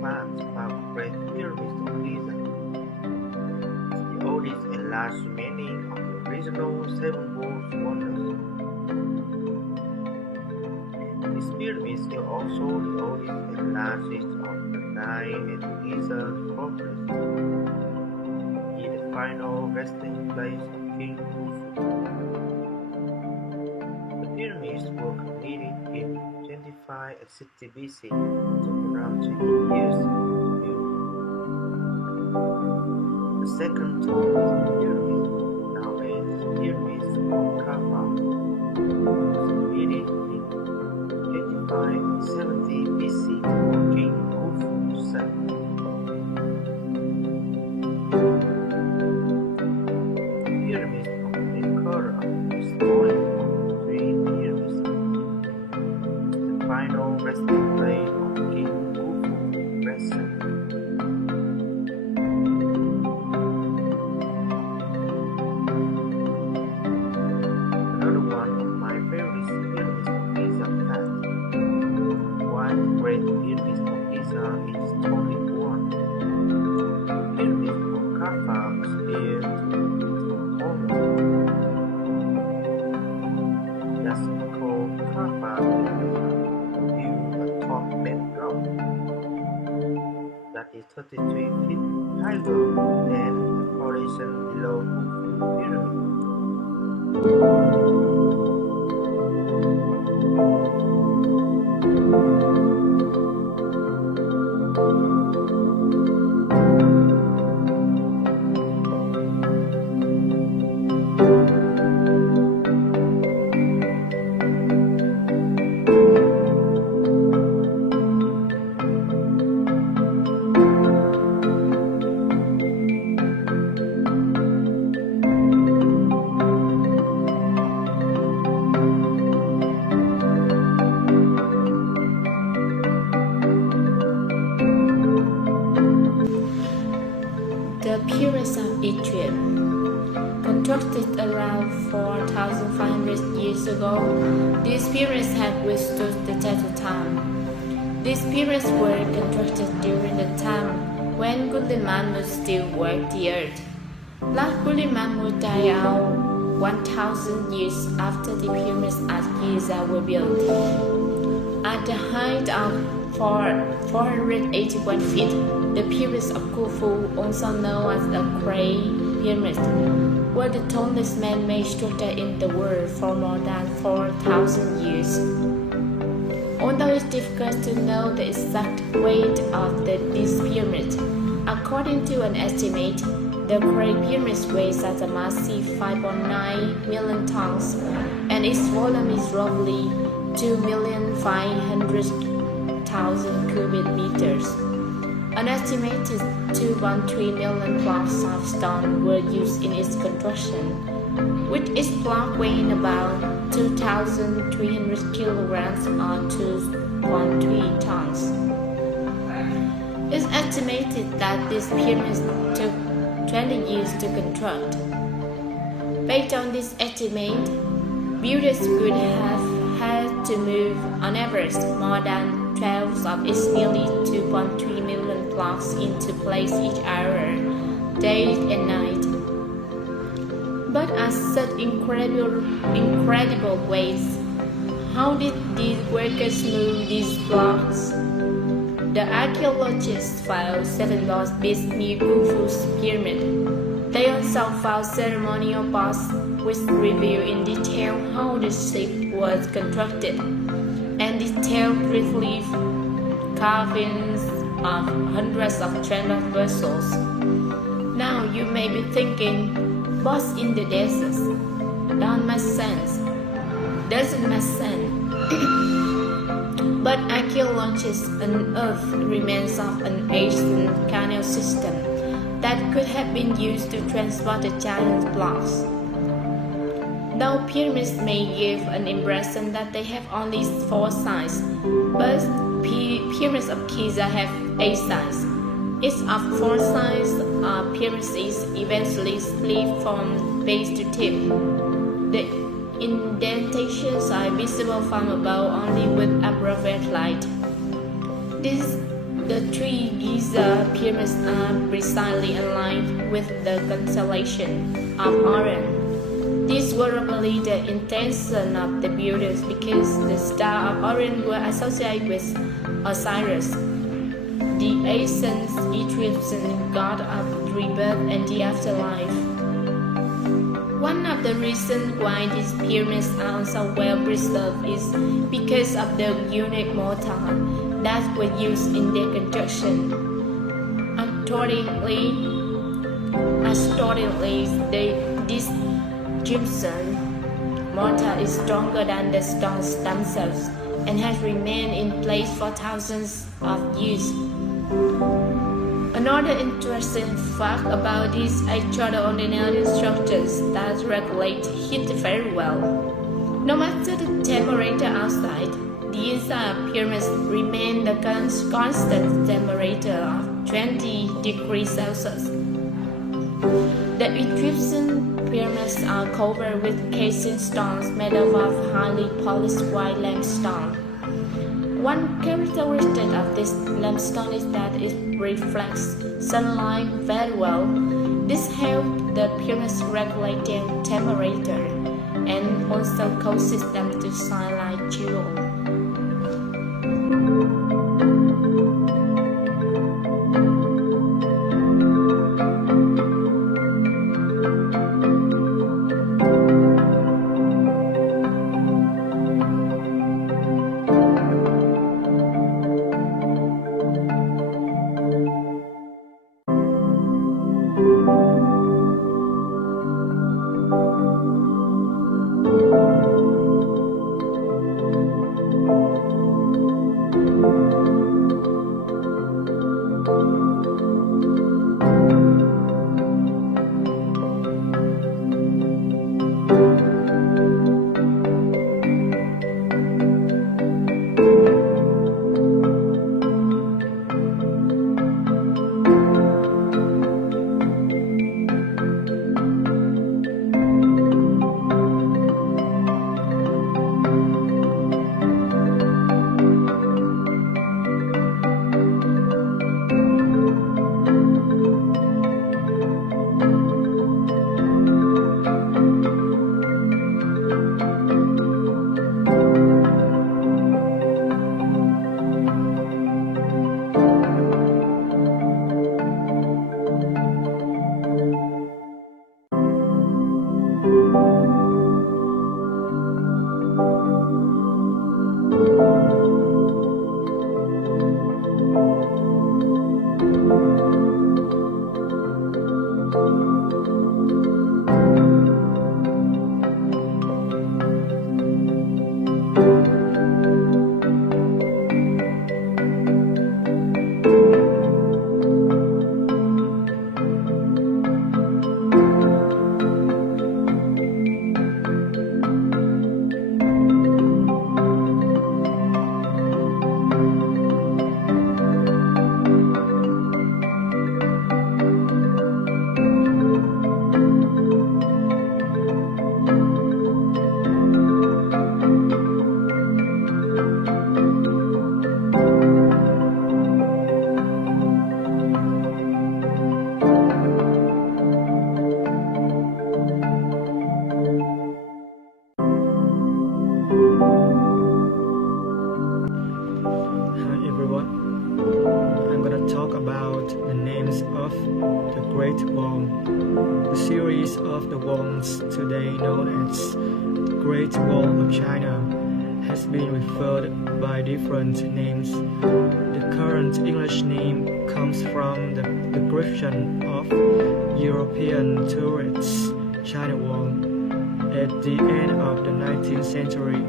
facts about the Great Pyramids of Giza. The oldest and last remaining of the original Seven World Wonders. These pyramids are also the oldest and largest of the 9 at Giza complex. The final resting place of King Khufu. The pyramids were completed in 25 and 60 BC, took around 20 years to build. The second tallest pyramid, known as the Pyramids of Kaffa, was completed in 25 and 70 BC for King Khufu's son. Final resting place of King Khufu Crescent. Another one of my favorite pyramids of Giza fact. Why the Great Pyramids of Giza is only one. The Pyramid of Kaffa was built to honor. That's called Kaffa that is 33 feet higher than the foundation below Khufu Pyramid. The pyramids of Egypt, constructed around 4,500 years ago, these pyramids have withstood the test of time. These pyramids were constructed during the time when goodly mammoths still worked the earth. Last goodly mammoth died out 1,000 years after the pyramids at Giza were built. At the height of 481 feet, the pyramids of Khufu, also known as the Great Pyramids, were the tallest man-made structure in the world for more than 4,000 years. Although it's difficult to know the exact weight of these pyramids, according to an estimate, the Great Pyramids weighs at a massive 5.9 million tons, and its volume is roughly 2,500,000 cubic meters. An estimated 2.3 million blocks of stone were used in its construction, with each block weighing about 2,300 kilograms or 2.3 tons. It's estimated that these pyramids took 20 years to construct. Based on this estimate, builders would have had to move on average more than 12 of its nearly 2.3 million blocks into place each hour, day and night. But at such incredible weights, how did these workers move these blocks? The archaeologists found 7 lost bits near Khufu's pyramid. They also found ceremonial pots which reveal in detail how the ship was constructed, and detailed relief carvings of hundreds of trailer vessels. Now you may be thinking, what's in the deserts? Don't make sense. Doesn't make sense. But archaeologists unearthed remains of an ancient canal system that could have been used to transport the giant blocks. Though pyramids may give an impression that they have only 4 sides, but pyramids of Giza have 8 sides. Each of 4 sides of pyramids is eventually split from base to tip. The indentations are visible from above only with ultraviolet light. This The three Giza pyramids are precisely aligned with the constellation of Orion. This was probably the intention of the builders because the star of Orion were associated with Osiris, the ancient Egyptian god of rebirth and the afterlife. One of the reasons why these pyramids are so well preserved is because of the unique mortar that were used in their construction. Astonishingly, this gypsum mortar is stronger than the stones themselves and has remained in place for thousands of years. Another interesting fact about these extraordinary structures that regulate heat very well. No matter the temperature outside, these pyramids remain the constant temperature of 20 degrees Celsius. The Egyptian pyramids are covered with casing stones made up of highly polished white limestone. One characteristic of this limestone is that it reflects sunlight very well. This helps the pyramids regulate their temperature and also causes them to shine like jewels. of the walls today known as the Great Wall of China has been referred by different names. The current English name comes from the description of European tourists' China Wall. At the end of the 19th century,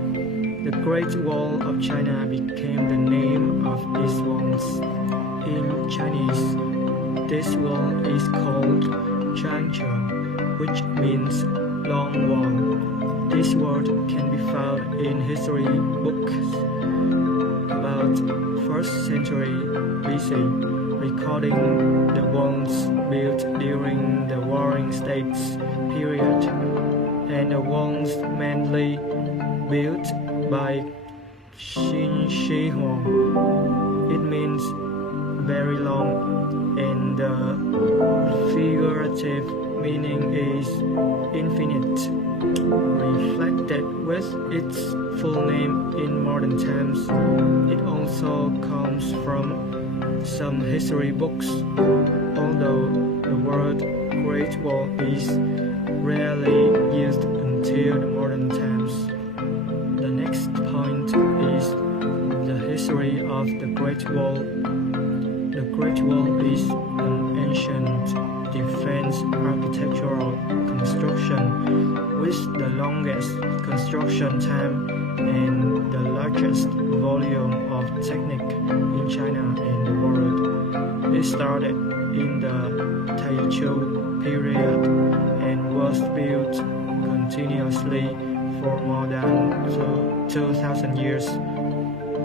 the Great Wall of China became the name of these walls. In Chinese, this wall is called Changche, which means long wall. This word can be found in history books about 1st century BC, recording the walls built during the Warring States period, and the walls mainly built by Qin Shi Huang. It means very long, and the figurative meaning is infinite, reflected with its full name in modern times. It also comes from some history books, although the word Great Wall is rarely used until the modern times. The next point is the history of the Great Wall. The Great Wall is an ancient defense architectural construction with the longest construction time and the largest volume of technique in China and the world. It started in the Taichu period and was built continuously for more than 2,000 years.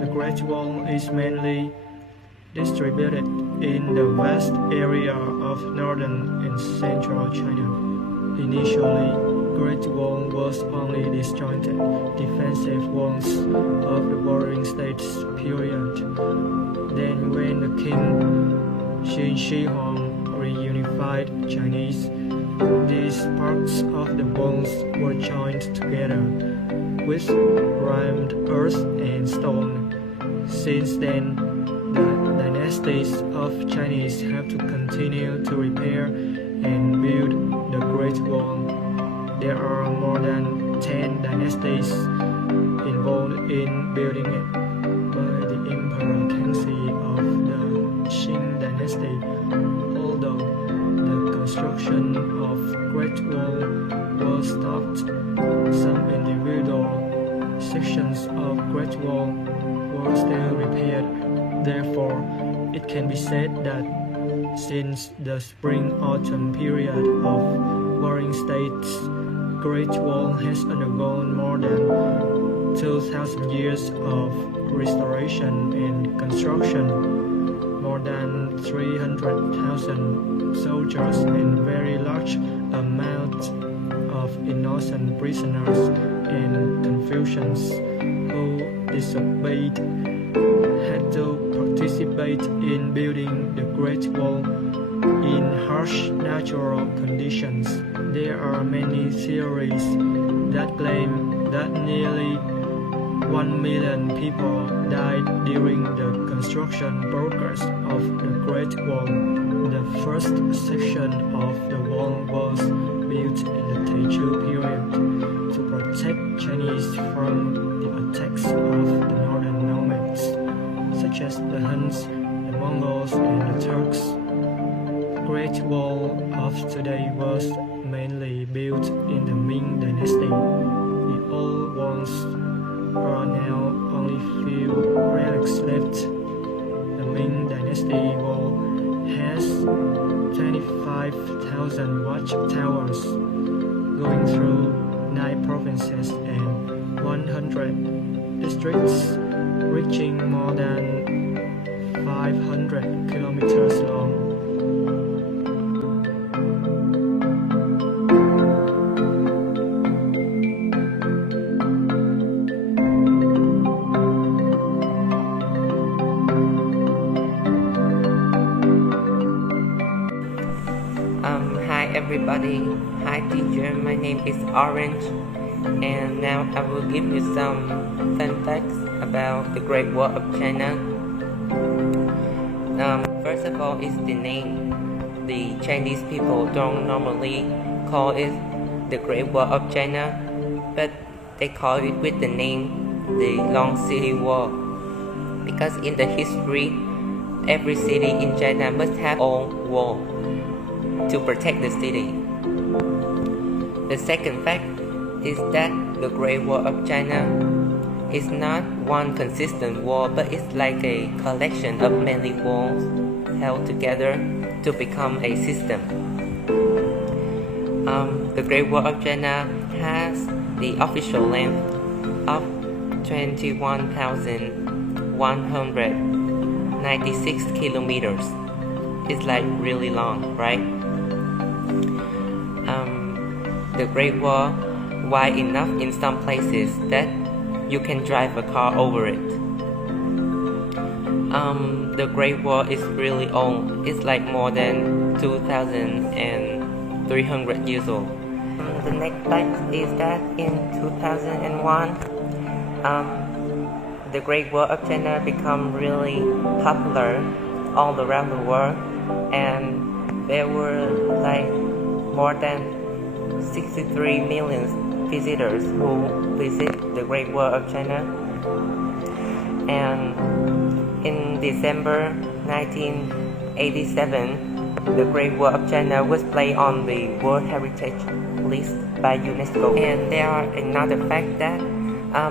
The Great Wall is mainly distributed in the vast area of northern and central China. Initially, Great Wall was only disjointed defensive walls of the Warring States period. Then when the king Qin Shi Huang reunified Chinese, these parts of the walls were joined together with rammed earth and stone. Since then, the dynasties of Chinese have to continue to repair and build the Great Wall. There are more than 10 dynasties involved in building it. By the Emperor Kangxi of the Qing dynasty, although the construction of Great Wall was stopped, some individual sections of Great Wall were still repaired. Therefore, it can be said that since the spring-autumn period of Warring States, Great Wall has undergone more than 2,000 years of restoration and construction. More than 300,000 soldiers and very large amount of innocent prisoners and Confucians who disobeyed had to participate in building the Great Wall in harsh natural conditions. There are many theories that claim that nearly 1 million people died during the construction progress of the Great Wall. The first section of the wall was built in the Taichu period to protect Chinese from the attacks of the northern nomads, such as the Huns, the Mongols, and the Turks. The Great Wall of today was mainly built in the Ming Dynasty. The old walls are now only few relics left. The Ming Dynasty wall has 25,000 watchtowers going through 9 provinces and 100 districts, reaching more than 500 kilometers long. Hi everybody, hi teacher, my name is Orange, and now I will give you some fun facts about the Great Wall of China. First of all is the name. The Chinese people don't normally call it the Great Wall of China, but they call it with the name the Long City Wall, because in the history, every city in China must have own wall to protect the city. The second fact is that the Great Wall of China is not one consistent wall, but it's like a collection of many walls held together to become a system. The Great Wall of China has the official length of 21,196 kilometers. It's like really long, right? The Great Wall wide enough in some places that you can drive a car over it. The Great Wall is really old. It's like more than 2,300 years old. The next fact is that in 2001, the Great Wall of China became really popular all around the world, and there were like more than 63 million visitors who visit the Great Wall of China. And in December 1987, the Great Wall of China was placed on the World Heritage List by UNESCO. And there are another fact that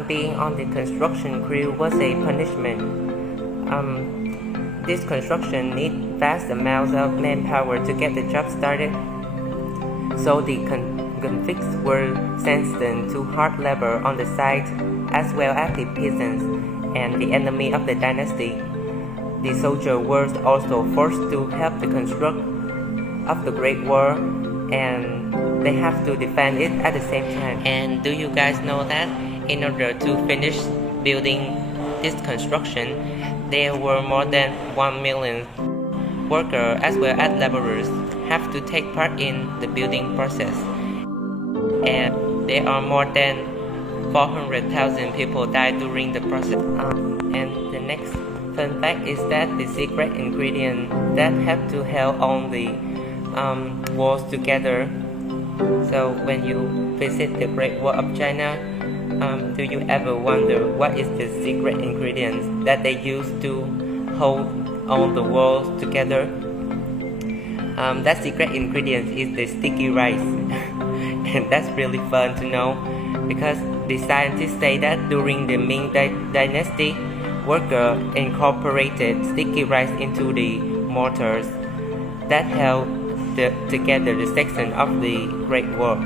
being on the construction crew was a punishment. This construction needs vast amounts of manpower to get the job started. So the convicts were sentenced to hard labor on the site, as well as the peasants and the enemy of the dynasty. The soldiers were also forced to help the construction of the Great Wall, and they have to defend it at the same time. And do you guys know that in order to finish building this construction, there were more than 1 million workers as well as laborers have to take part in the building process. And there are more than 400,000 people died during the process. And the next fun fact is that the secret ingredient that have to hold all the walls together. So when you visit the Great Wall of China, do you ever wonder what is the secret ingredients that they use to hold all the walls together? That secret ingredient is the sticky rice. And that's really fun to know, because the scientists say that during the Ming Dynasty, workers incorporated sticky rice into the mortars that held together the section of the Great Wall.